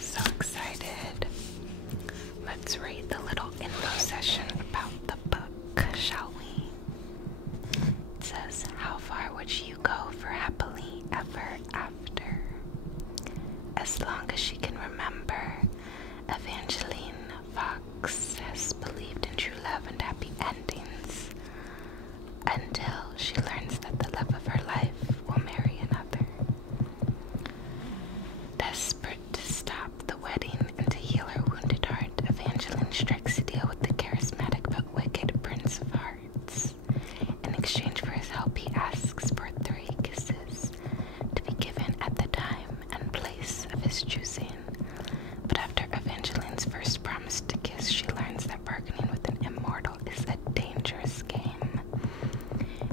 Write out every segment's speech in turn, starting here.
So excited. Let's read the little info session about the book, shall we? It says, how far would you go for happily ever after? As long as she can remember, Evangeline Fox has believed in true love and happy endings until she learns that the love of her life will marry another. Desperate to stop the wedding and to heal her wounded heart, Evangeline strikes a deal with the charismatic but wicked Prince of Hearts. In exchange for his help, he asks for 3 kisses to be given at the time and place of his choosing. But after Evangeline's first promise to kiss, she learns that bargaining with an immortal is a dangerous game,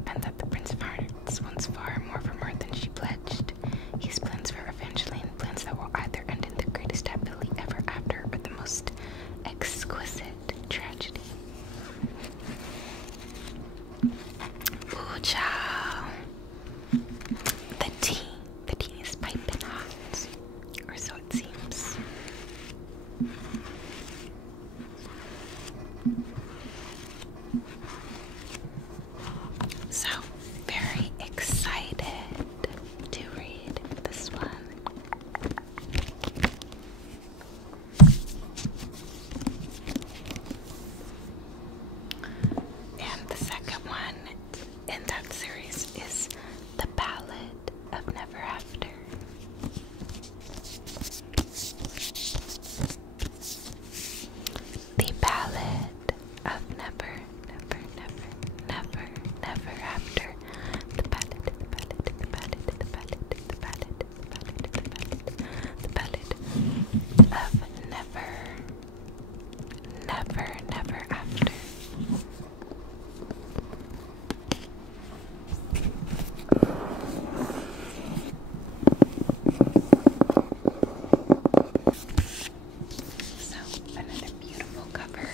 and that the Prince of Hearts wants far more from her than she pledged. His plans for Evangeline, plans that will either end in the greatest happily ever after or the most exquisite tragedy. Ooh, child. The tea is piping hot, or so it seems. So, very excited to read this one. And the second one in that series is The Ballad of Never After. The Ballad of Never After. The ballad, the ballad, the ballad, the ballad, the ballad, the ballad, the ballad of never after. So, another beautiful cover,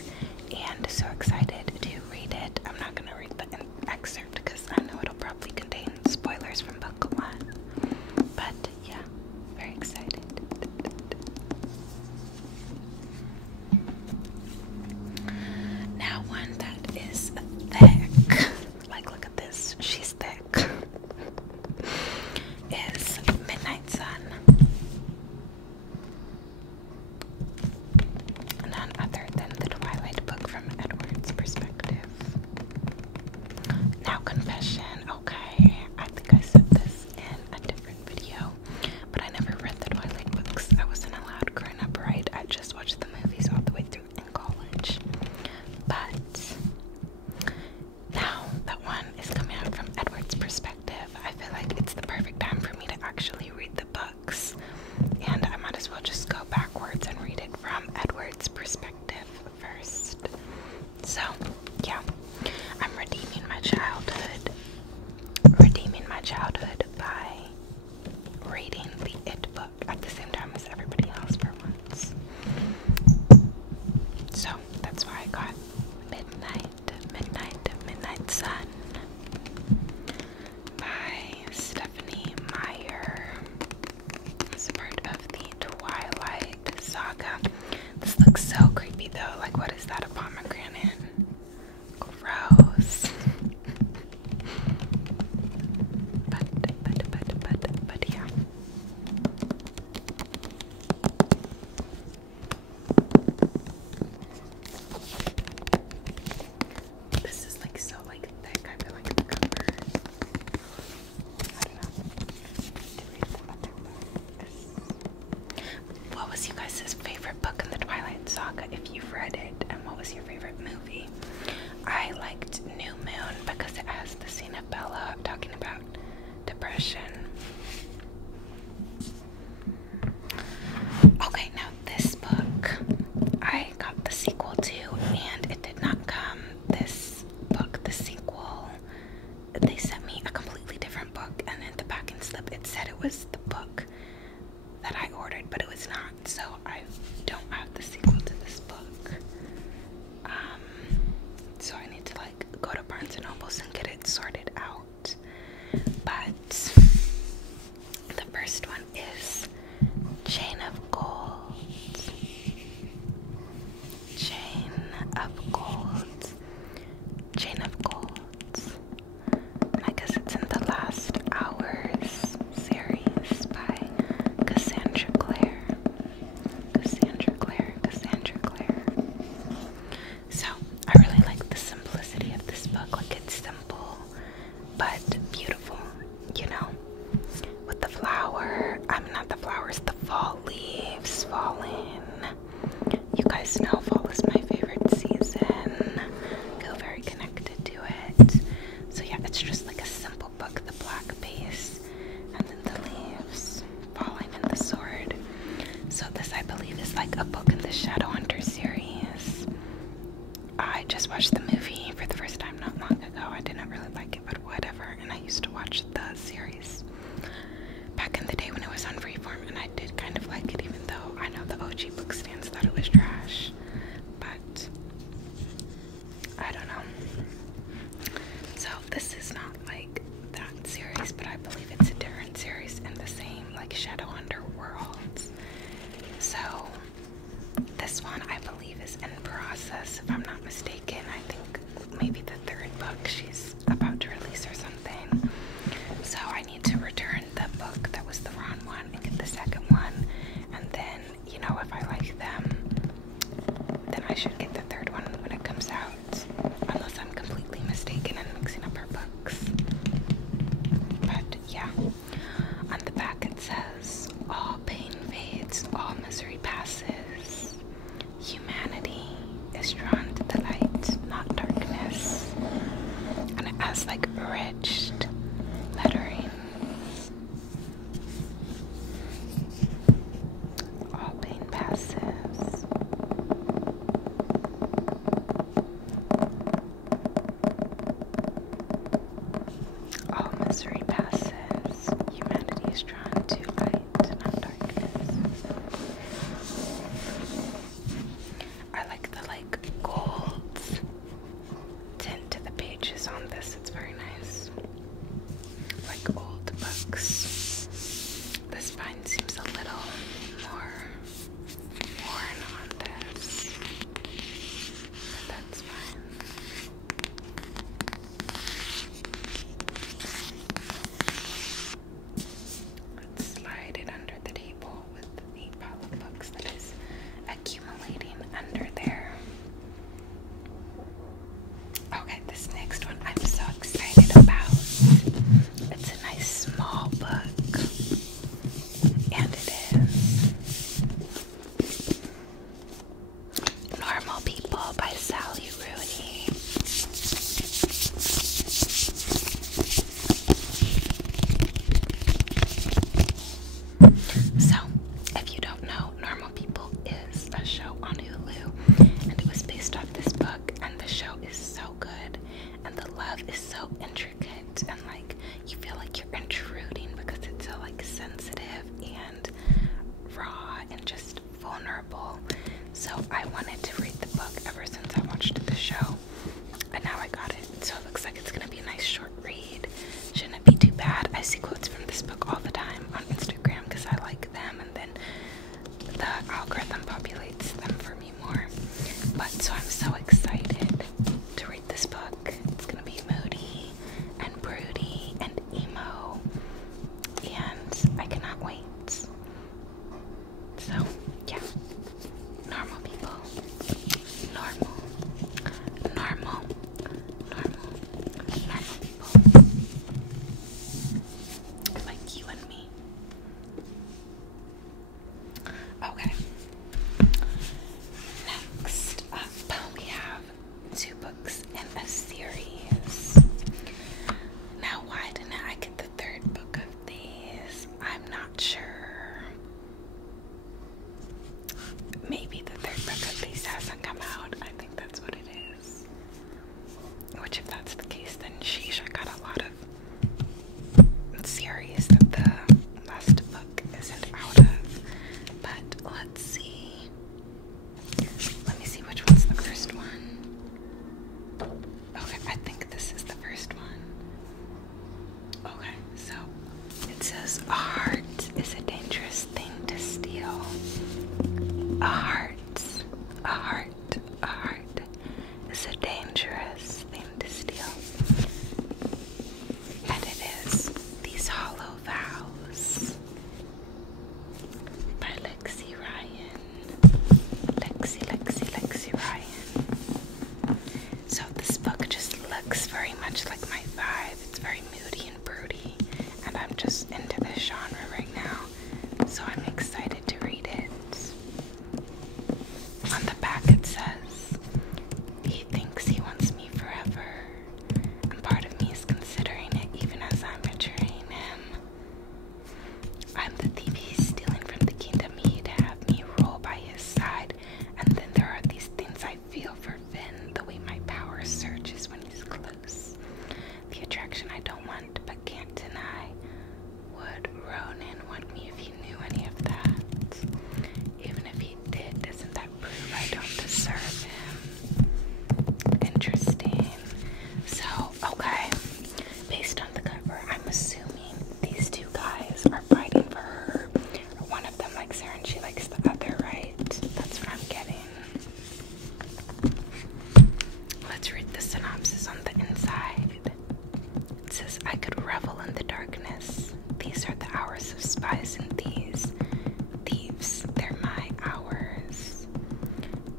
and so excited to read it. I'm not going to read the excerpt because I know it'll probably contain spoilers from book 1. But yeah, very excited. Now one that is thick, like look at this, she's thick, is Midnight Sun. None other than the Twilight book from Edward's perspective. Now confession, okay, I think I said this in a different video, but I never read the Twilight books. I wasn't allowed growing up, right? I just watched the movies all the way through in college. But now that one is coming out from Edward's perspective, I feel like it's the perfect time for me to actually read the books. And I might as well just go backwards and read it from Edward's perspective first. So, yeah, I'm redeeming my childhood by reading the It book at the same time as everybody else for once. So, that's why I got Midnight Sun by Stephanie Meyer. It's part of the Twilight saga. This looks so creepy though. Like, what is that, a pomegranate? Gross. But yeah. This is like so like thick. I feel like the cover. I don't know. To read the other book. What was you guys' favorite book in the Twilight Saga if you've read it? And what was your favorite movie? I liked New Moon because it has the scene of Bella talking about depression. Okay, now this book I got the sequel to, and it did not come, this book, the sequel, they sent me a completely different book, and in the backing slip it said it was the book that I ordered, but it was not, so I don't have the sequel to this book. So I need to like go to Barnes & Nobles and get it sorted out. But Chain of gold. Chain of gold. Chain of gold. And I guess it's in the Last Hours series by Cassandra Clare. Cassandra Clare, Cassandra Clare. So, I really like the simplicity of this book. Like, it's simple, but beautiful, you know? With the flower, not the flowers, the fall leaves falling. You guys know fall is my favorite season. Feel very connected to it. So yeah, it's just like a simple book, the black base, and then the leaves falling in the sword. So this, I believe, is like a book in the Shadowhunter series. I just watched the movie for the first time not long ago. I didn't really like it, but whatever. And I used to watch the series back in the day when it was on Freeform, and I did kind of like it, even though I know the OG book stands thought it was trash. But I don't know. So this is not like that series, but I believe it's a different series in the same like Shadowhunter worlds. So this one, I believe, is in process, if I'm not mistaken. I think maybe the third book she's about to release or something. So I need to return the book that was the wrong one and get the second one. And then, you know, if I like them, then I should get the third one when it comes out. Unless I'm completely mistaken and mixing up her books. But yeah, on the back it says, all pain fades, all misery passes. Humanity is drawn to the light, not darkness. And it has like ridged lettering. All pain passes. All misery passes. Humanity is drawn to light, not darkness. I like the gold tint to the pages on this. It's very nice. Like old books. The spine seems a little more worn on this, but that's fine. Let's slide it under the table with the pile of books that is accumulating under there. Okay, this next one I'm so excited about. It's a nice small book, and it is Normal People by Sally Rooney. So, if you don't know, Normal People is a show on Hulu, and it was based off this book, and the show is so good, and the love is so intricate, and like, you feel like you're intruding because it's so like sensitive and raw and just vulnerable. So I wanted to read the book ever since I watched the show, and now I got it. So it looks like it's gonna be a nice short read. Shouldn't be too bad. I see quotes from this book all the time on Instagram because I like them, and then the algorithm populates them for me more. But so I'm so excited to read this book. It's gonna be moody and broody and emo, and I cannot wait. So yeah, Normal People. Normal, normal, normal, normal people. Like you and me. Okay. Next up, we have two books in a series. Now, why didn't I get the third book of these? I'm not sure. so I'm excited to read it. On the back it says, "He thinks he wants me forever, and part of me is considering it even as I'm betraying him. I'm the thief he's stealing from the kingdom he'd have me roll by his side, and then there are these things I feel for Finn, the way my power surges when he's close. The attraction I don't want but can't deny. Would Ronan want me if he knew any of that? Even if he did, doesn't that prove I don't deserve him?" Interesting. So, okay, based on the cover, I'm assuming these two guys are fighting for her. Or one of them likes her and she likes the other, right? That's what I'm getting. Let's read the synopsis on the inside. It says, "I could revel in the darkness. These are the hours of spies and thieves. They're my hours.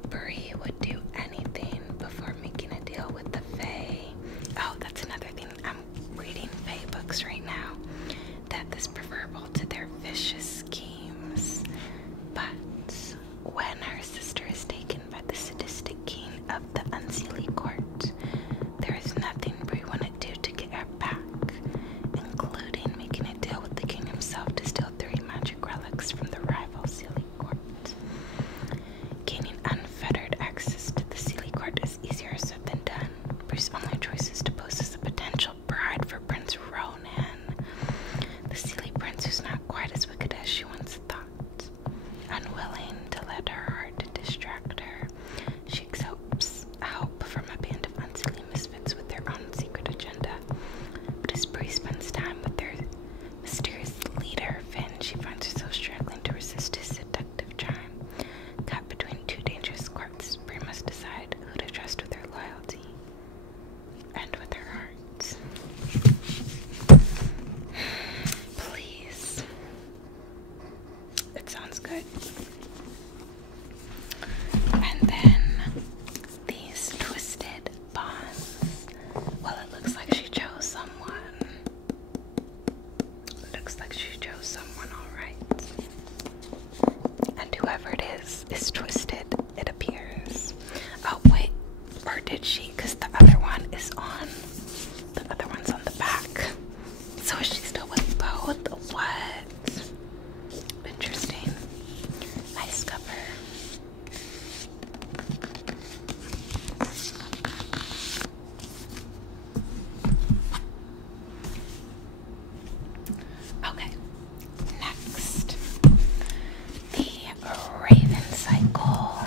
Bree would do anything before making a deal with the Fae." Oh, that's another thing. I'm reading Fae books right now. Death is preferable to their vicious schemes. But when her sister is taken by the sadistic king of the Unseelie Court, there is nothing Bree wouldn't do to get her back, including making a deal with the king himself to steal 3 magic relics from the rival Seelie Court. Gaining unfettered access to the Seelie Court is easier said than done. Bree's only choice is to pose as a potential bride for Prince Ronan, the Seelie prince who's not quite as wicked as she once thought. Unwilling to let her heart distract her, she accepts help from a band of Unseelie misfits with their own secret agenda. But as Bree spends time with their mysterious leader, Finn, she finds herself struggling to resist his seductive charm. Caught between 2 dangerous courts, Bree must decide who to trust with her loyalty and with her heart. Please. It sounds good. And then these twisted bonds. Well, it looks like she chose someone. Looks like she chose someone, alright. And whoever it is twisted, it appears. Oh, wait. Or did she? Because the other one is on. The other one's on the back. So is she still with both? What? Interesting. Nice cover. Okay, next, the Raven Cycle.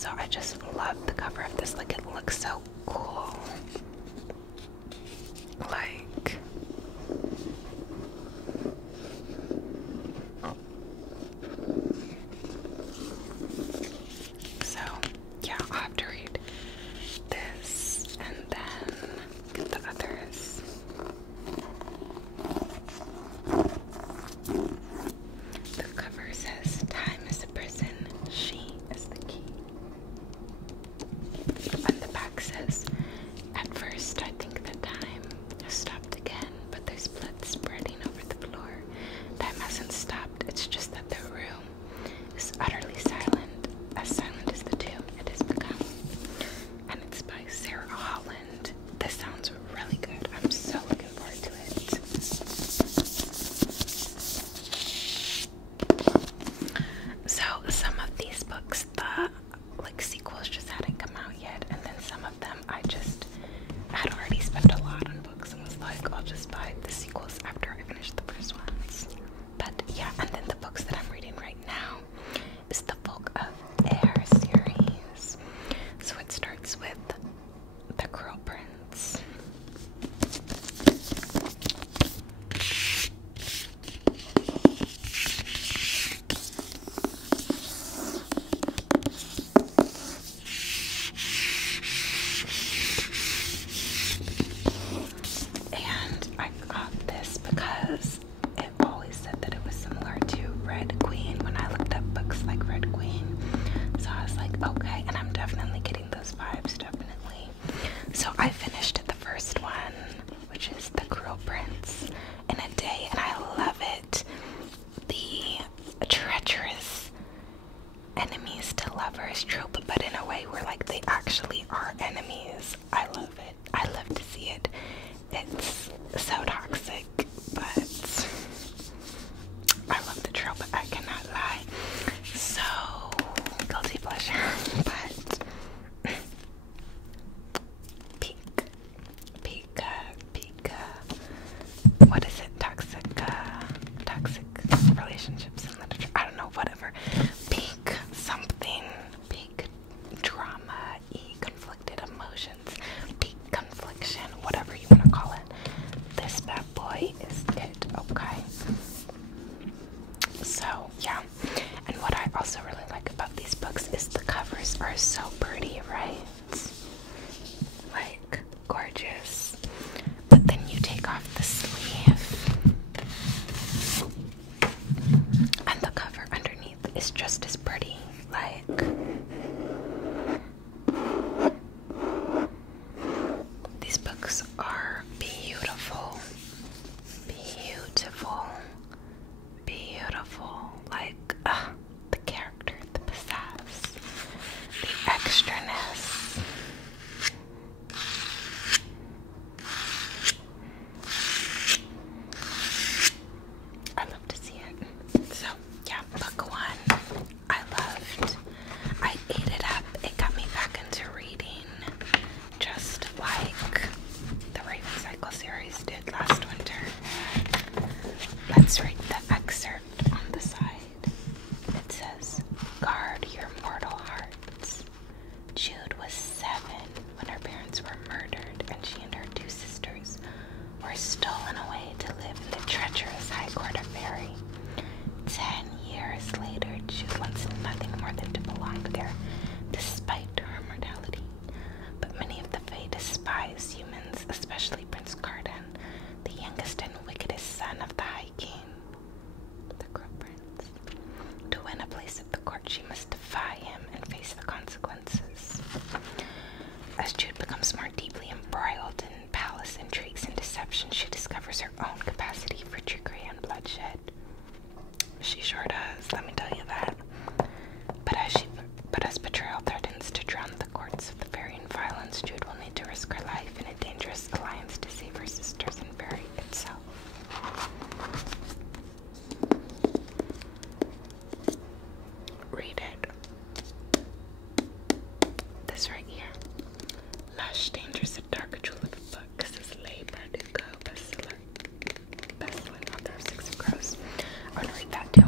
So I just love the cover of this. Like, it looks so cool. Like, so yeah, I'll have to read this and then get the others. The cover says, "Time is a prison, she is the key." And the back says, "At first I think that time has stopped again, but there's blood spreading over the floor. Time hasn't stopped, it's just that the room is utterly silent as the tomb it has become." And it's by Sarah Holland. This sounds really good. I'm so looking forward to it. So some of these books, the sequels just hadn't come out yet, and then some of them I just had already spent a lot on books and was like, I'll just buy the sequels after I finish the first ones. But yeah, and then the books that I'm reading right now is the Folk of Air series. So it starts with The Cruel Prince. And I got this because it always said that it was similar to Red Queen when I looked up books like Red Queen. So I was like, okay, and I'm definitely getting those vibes, definitely. So I finished the first one, which is The Cruel Prince, in a day, and I love it. The treacherous enemies to lovers trope, but in a way where like they actually are enemies. I love it. I love to see it. It's so toxic, but I love the trope. I cannot lie. So guilty pleasure, but peak, what is it? Toxic relationships in literature. I don't know, whatever. Peak something. Peak drama, conflicted emotions, peak confliction, whatever you want to call it. This bad boy is it, okay? So, yeah. And what I also really like about these books is the covers are so pretty, right? Like, gorgeous. But then you take off the sleeve, and the cover underneath is just as pretty. Like, these books are beautiful. Like, the character, the pizzazz, the extraness. I love to see it. So, yeah, book one, I loved. I ate it up. It got me back into reading, just like the Raven Cycle series did last winter. Let's read the excerpt on the side. It says, "Guard your mortal hearts. Jude was 7 when her parents were murdered, and she and her 2 sisters were stolen away to live in the treacherous High Court of Fairy. 10 years later, Jude wants nothing more than to belong there, despite her mortality. But many of the Fae despise humans, especially Prince Cardan, the youngest and wickedest son of the High King, the Cruel Prince. To win a place at the court, she must defy him and face the consequences. As Jude becomes more deeply embroiled in palace intrigues and deception, she discovers her own capacity for trickery and bloodshed." She sure does, let me tell you that. But as betrayal threatens to drown the courts of the fairy in violence, Jude will need to risk her life in a dangerous alliance to save her sisters and fairy itself. Read it. This right here. Lush, Dangerous, and Dark Jewel of a Book. This is Leigh Bardugo, bestselling author of Six of Crows. I want to read that too.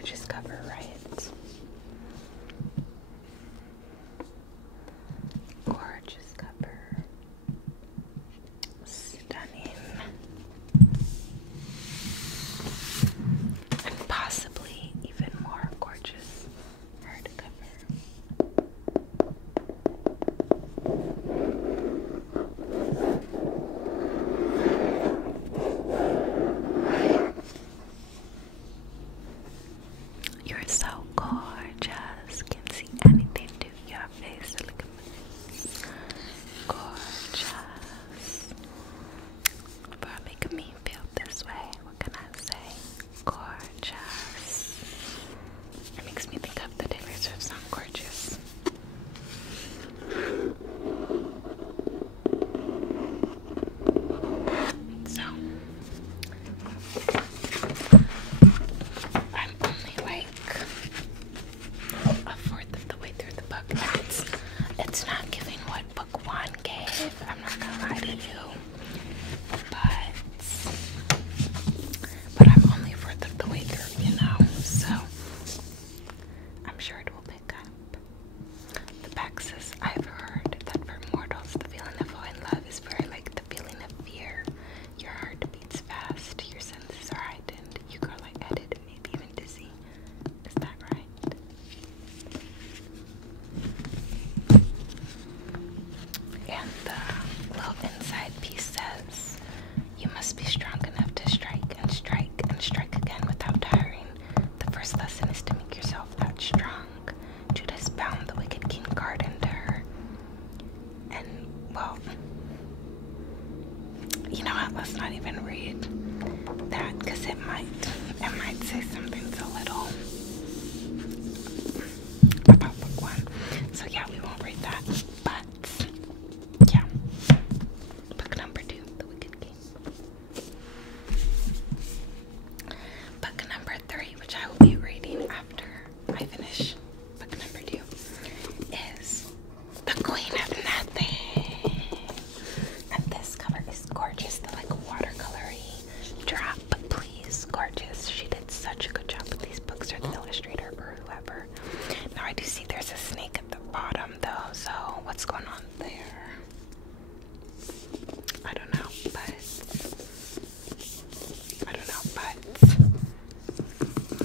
gorgeous cover, right? Gorgeous cover. Stunning. And possibly even more gorgeous hardcover. You're so gorgeous. Can't see anything to your face. Look at this. Gorgeous. For making me feel this way. What can I say? Gorgeous. It makes me think of the Taylor Swift song Gorgeous. So I'm only like a fourth of the way through the book, and it's not giving what book one gave. I'm not gonna lie to you, but I'm only a fourth of the way through, you know. So I'm sure it will pick up. The back says, "I've heard that for mortals, the feeling of falling in love is very like the feeling of fear. Your heart beats fast, your senses are heightened, you grow lightheaded, maybe even dizzy. Is that right?" And the little inside piece says, "You must be strong enough to strike and strike and strike again without tiring. The first lesson is to make yourself that strong. Judas bound the wicked king guard into her." And, well, you know what, let's not even read that, because it might say something so little about book one. So yeah, we won't read that. But yeah, book number 2, The Wicked King. Book number 3, which I will be reading after I finish book number 2, is The Queen of Nothing. And this cover is gorgeous. The like watercolory drop, please, gorgeous. She did such a good job with these books, or the illustrator, or whoever. Now I do see there's a snake at the bottom though, so what's going on there? I don't know, but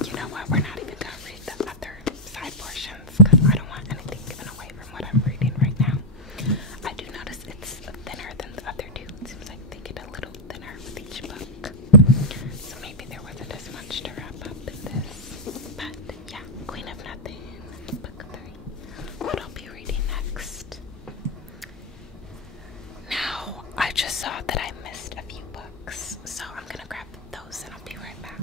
you know what? We're not even gonna read the other side portions because I don't want anything given away from what I'm reading right now. I do notice it's thinner than the other two. It seems like they get a little thinner with each book. So maybe there wasn't as much to wrap up in this. But yeah, Queen of Nothing, book 3. What I'll be reading next. Now, I just saw that I missed a few books, so I'm gonna grab those and I'll be right back.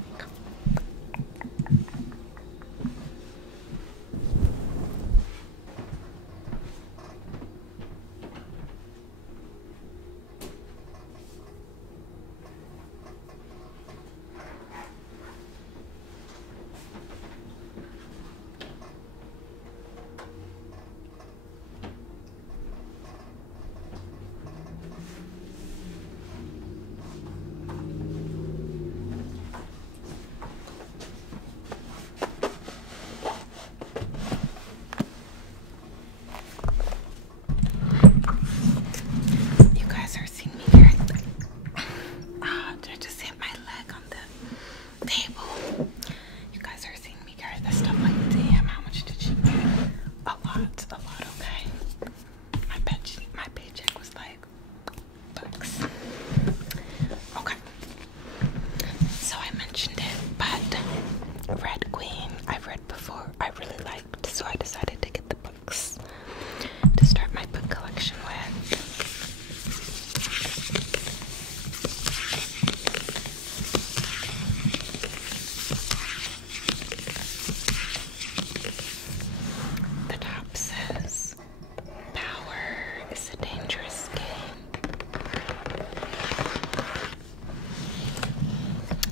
You guys are seeing me here. I just hit my leg on the table. You guys are seeing me carry this stuff like, damn, how much did she get? A lot, okay. My paycheck was like bucks. Okay. So I mentioned it, but Red Queen, I've read before, I really liked, so I decided to get the books to start my book collection with. The top says, "Power is a dangerous game."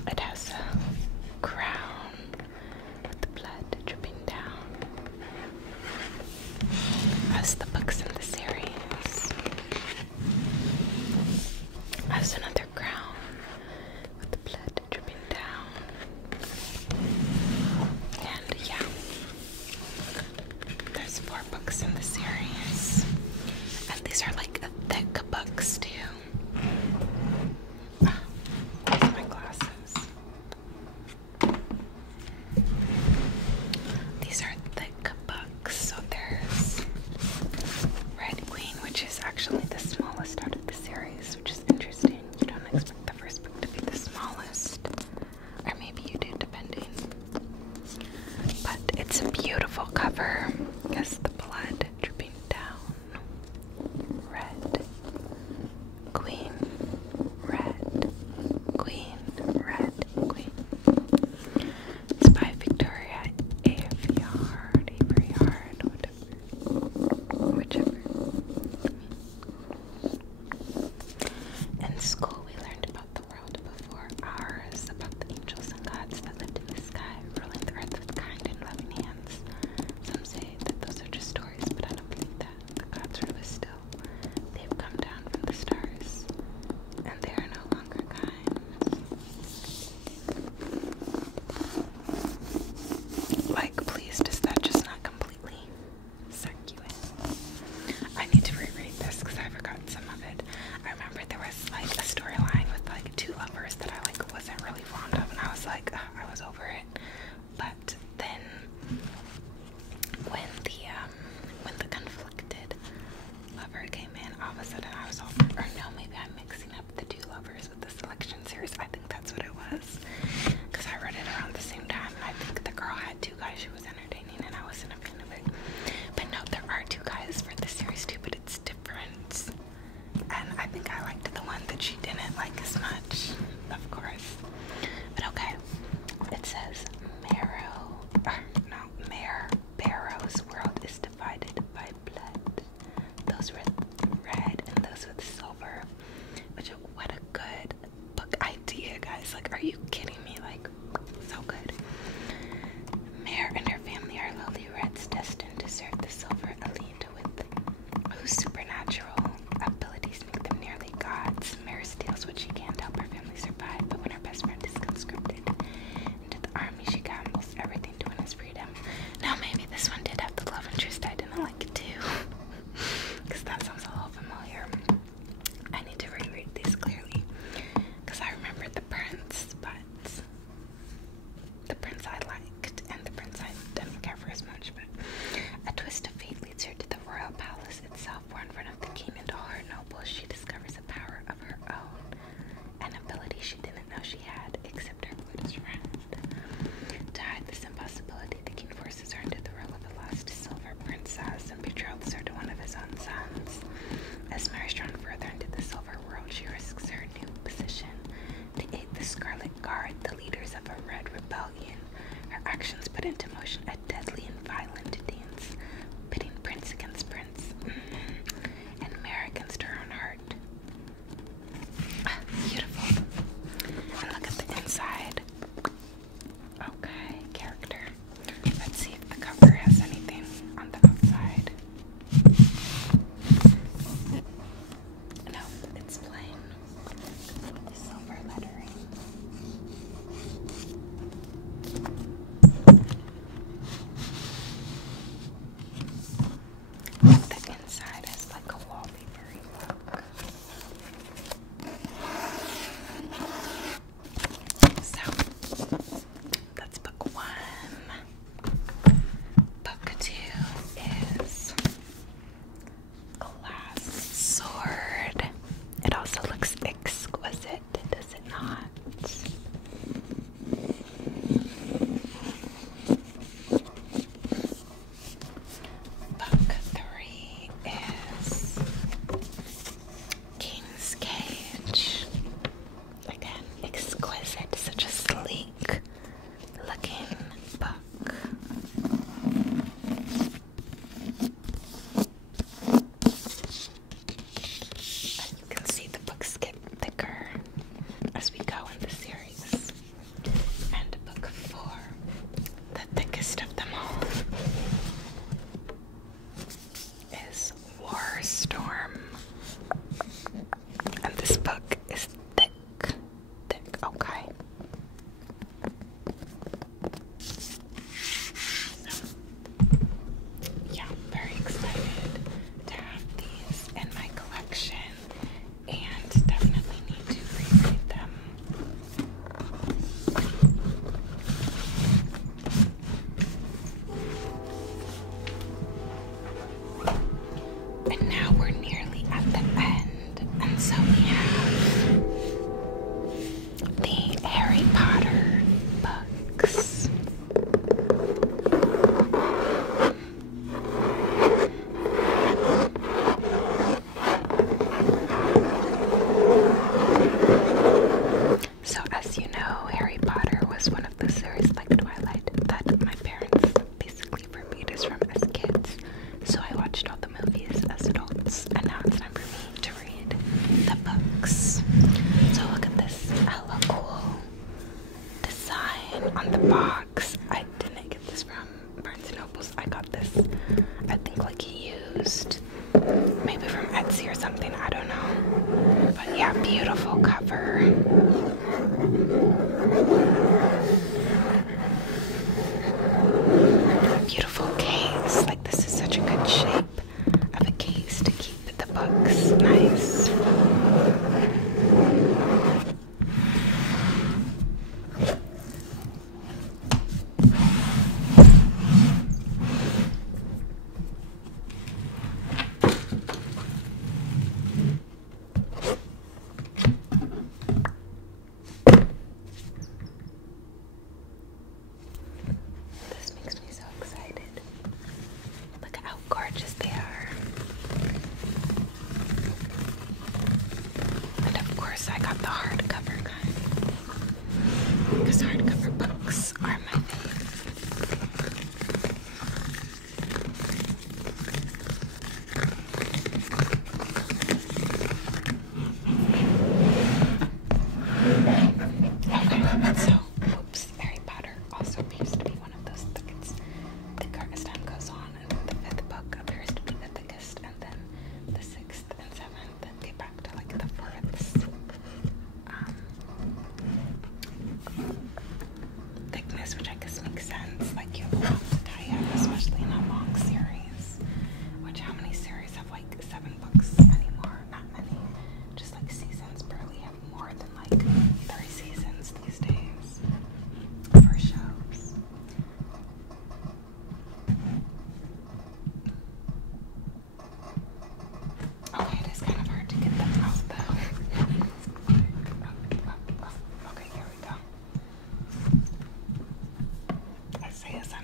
It has a crown with the blood dripping down. lover. Guess the blood dripping down. Red. Queen. Red. Queen. Red. Queen. It's by Victoria Aveyard. Whichever. In school, we learned about the world before ours, about the angels and gods that lived in the sky, ruling the earth with kind and loving hands. Some say that those are just stories, but I don't believe that. The gods rule us still. They've come down from the stars, and they are no longer kind. Like, please, does that just not completely suck you in? I need to reread this because I forgot some of it. I remember there was like a storyline with like two lovers that I like wasn't really fond of, and I was like, ugh, I was over it. But then when the conflicted lover came in, all of a sudden I was all, or no, maybe I'm mixing up the two lovers with the selection series. I think that's what it was, because I read it around the same time, and I think the girl had two guys she was entertaining, and I wasn't a fan of it. But no, there are two guys for this series too, but it's different. And I think I liked the one that she didn't like as much, of course. But okay, it says Mayor Barrow's world is divided by blood. Those with red and those with silver. Which, what a good book idea, guys. Like, are you kidding me? Like, so good. Mare and her family are lowly reds destined to serve the silver elite whose supernatural abilities make them nearly gods. Mare steals what she can to help her family survive, but when her best friend is conscripted into the army, she gambles everything to win his freedom. Now, maybe this one did have the love interest. I didn't like it too, because that sounds a little familiar. I need to reread these clearly, because I remember the prince, but the prince I liked, and the prince I didn't care for as much. But a twist of fate leads her to the royal palace itself, where in front of the king and all her nobles, she discovers a power of her own, an ability she didn't know she had, except her closest friend. To hide this impossibility, the king forces her into the role of a lost silver princess and betroths her to one of his own sons. As Mare is drawn further into the silver world, she risks her new position to aid the Scarlet Guard, the leaders of a red rebellion. Her actions put into motion a deadly and violent dance, pitting prince against prince, and Mare against her own heart. Beautiful. And look at the inside. Okay, character. Let's see if the cover has anything on the outside. No, it's plain. The silver lettering.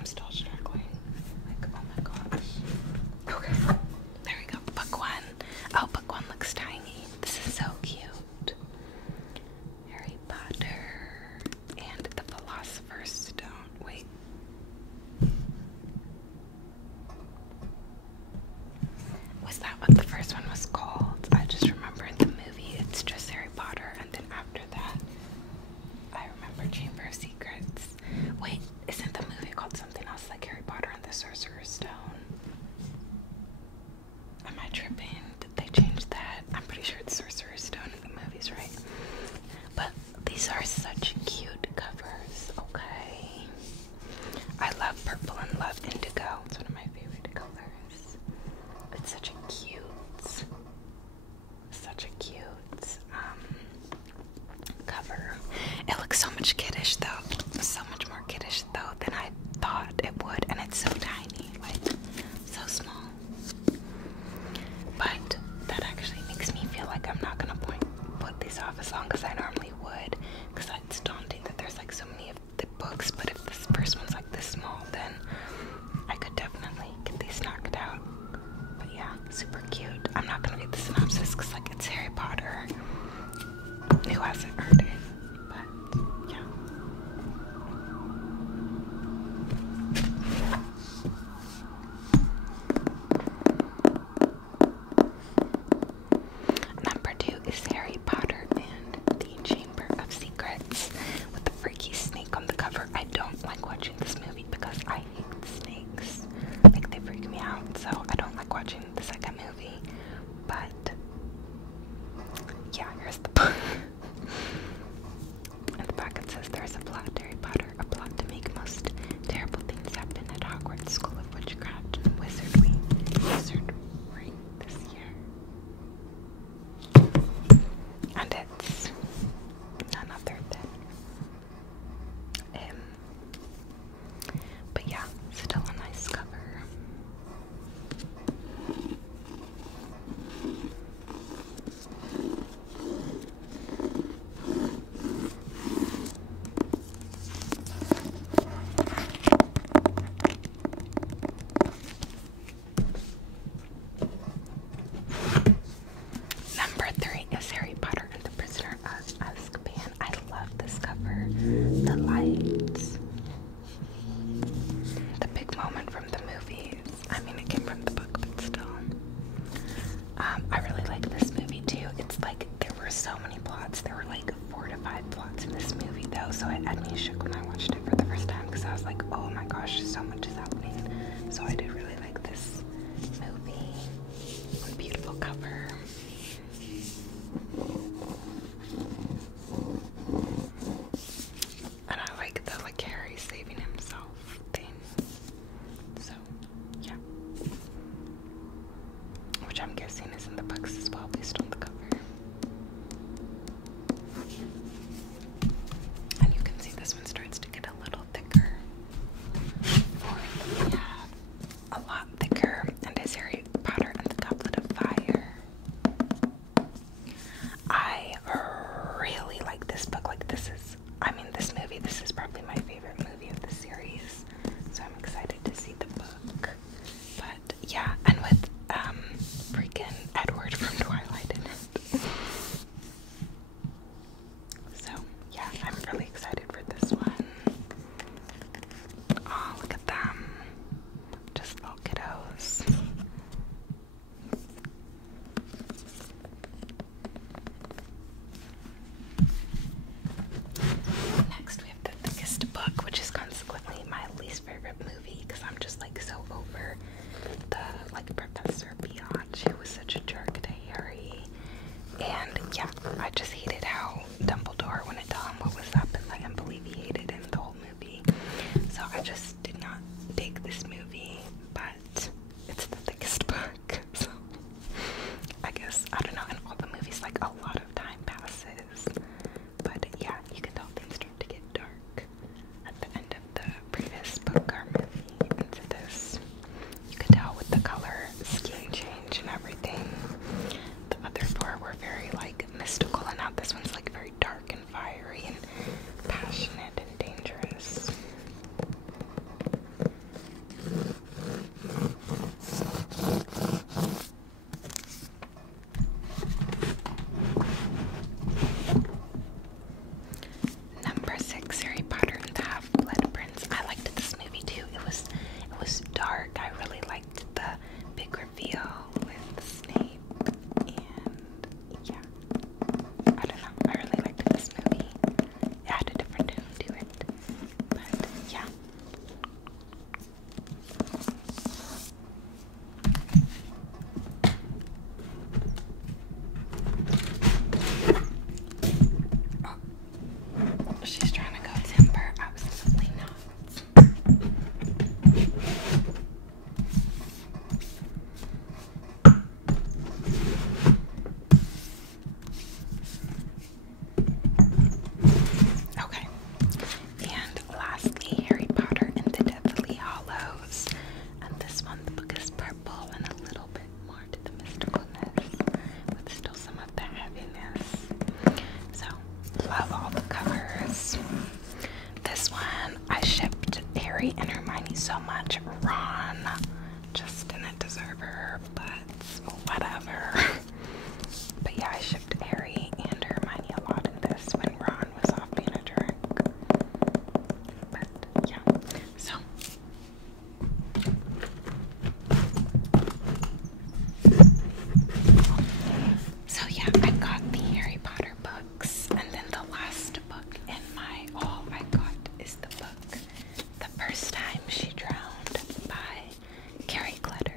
still struggling. Like, oh my gosh. Okay, there we go. Book one. Oh, book one looks tiny. This is so cute. Harry Potter and the Philosopher's Stone. Wait. Was that what the first one was called? I just remember in the movie it's just Harry Potter, and then after that I remember Chamber of Secrets. Wait, isn't the movie called something else like Harry Potter and the Sorcerer's Stone? Am I tripping? Did they change that? I'm pretty sure it's Sorcerer's Stone in the movies, right? But these are such cute covers, okay? I love purple and love indigo. It's one of my favorite colors. It's such a cute cover. It looks so much kiddish though. So much more kiddish though than I thought it would, and it's so tiny, like so small. But that actually makes me feel like I'm not gonna put these off as long as I normally would, because it's daunting that there's like so many of the books. But if this first one's like this small, then I could definitely get these knocked out. But yeah, super cute. I'm not gonna read the synopsis because like it's Harry Potter. Who hasn't heard it? But yeah. Number 2 is Harry Potter and the Chamber of Secrets with the freaky snake on the cover. I don't like watching this movie because I hate snakes. Like, they freak me out, so I don't like watching the second movie. But yeah, here's the book. In the back it says there's a plot, Harry Potter, a plot to make most terrible things happen at Hogwarts School of Witchcraft and Wizardry this year. And it's none other than him. But yeah, still a nice cover. Number 3 is Harry Potter and the Prisoner of Azkaban. I love this cover. The lights. The big moment from the movies. I mean, it came from the book, but still. I really like this movie too. It's like there were so many plots. There were like 4 to 5 plots in this movie though, so it had me shook when I watched it for the first time because I was like, oh my gosh, so much is happening. So I did really like this movie. Beautiful cover. And I like the like Harry saving himself thing. So yeah. Which I'm guessing is in the books as well based on the cover. And you can see this one starts to get a little thicker. Fourth, we have much. Ron just didn't deserve her, but whatever. But yeah, I shipped Harry and Hermione a lot in this when Ron was off being a jerk. But yeah, so yeah, I got the Harry Potter books, and then the last book in my haul I got is the book The First Time She Drowned by Carrie Clutter.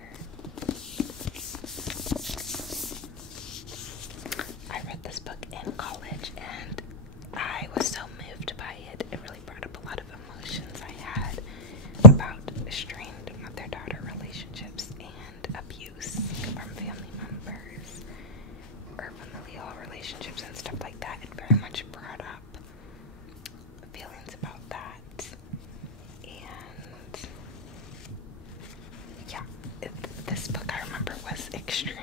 I read this book in college and I was so moved by it. It really brought up a lot of emotions I had about strained mother-daughter relationships and abuse from family members or familial relationships and stuff like that. It very much brought up feelings about that. And yeah, this book I remember was extremely